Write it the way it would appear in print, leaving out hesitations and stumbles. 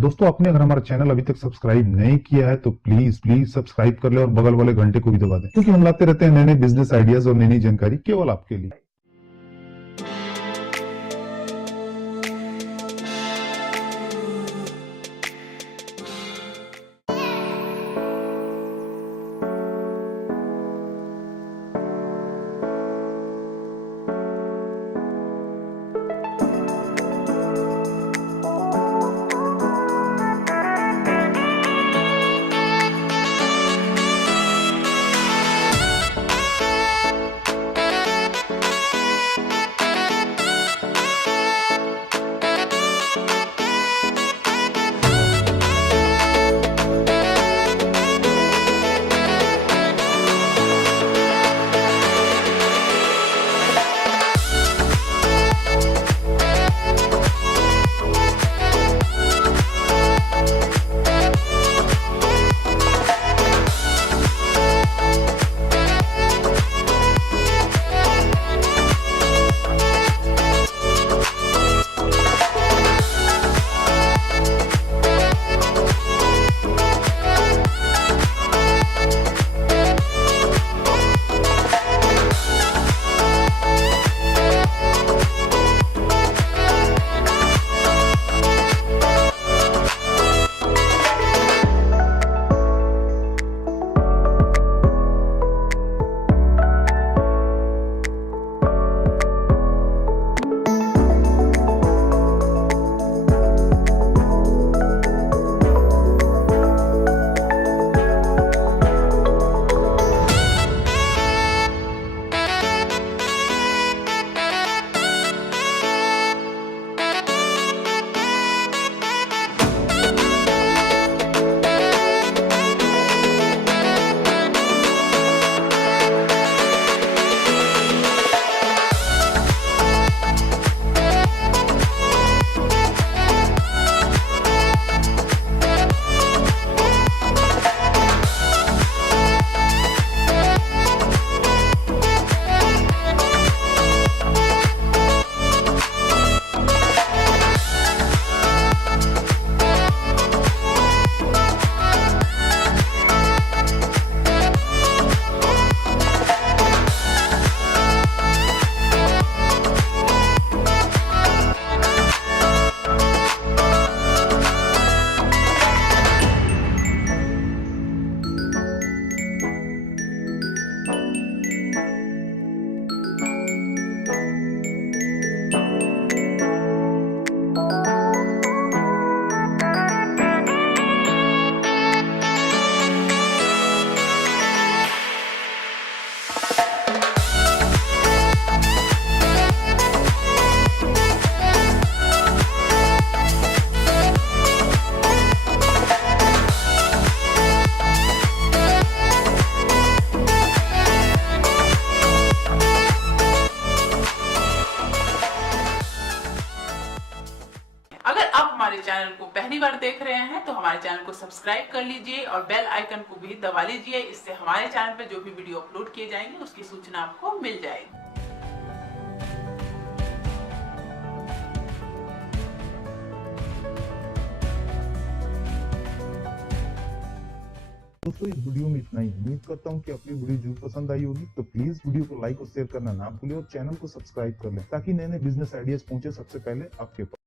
दोस्तों, आपने अगर हमारा चैनल अभी तक सब्सक्राइब नहीं किया है तो प्लीज प्लीज सब्सक्राइब कर ले और बगल वाले घंटे को भी दबा दें, क्योंकि हम लाते रहते हैं नए नए बिजनेस आइडियाज और नई नई जानकारी केवल आपके लिए। हमारे चैनल को पहली बार देख रहे हैं तो हमारे चैनल को सब्सक्राइब कर लीजिए और बेल आइकन को भी दबा लीजिए। इससे हमारे चैनल पे जो भी वीडियो अपलोड किए जाएंगे उसकी सूचना आपको मिल जाएगी। दोस्तों, इस वीडियो में इतना ही। उम्मीद करता हूँ कि आपको वीडियो जरूर पसंद आई होगी। तो प्लीज वीडियो को लाइक और शेयर करना ना भूलें और चैनल को सब्सक्राइब कर लें, ताकि नए नए बिजनेस आइडियाज पहुंचे सबसे पहले आपके पास।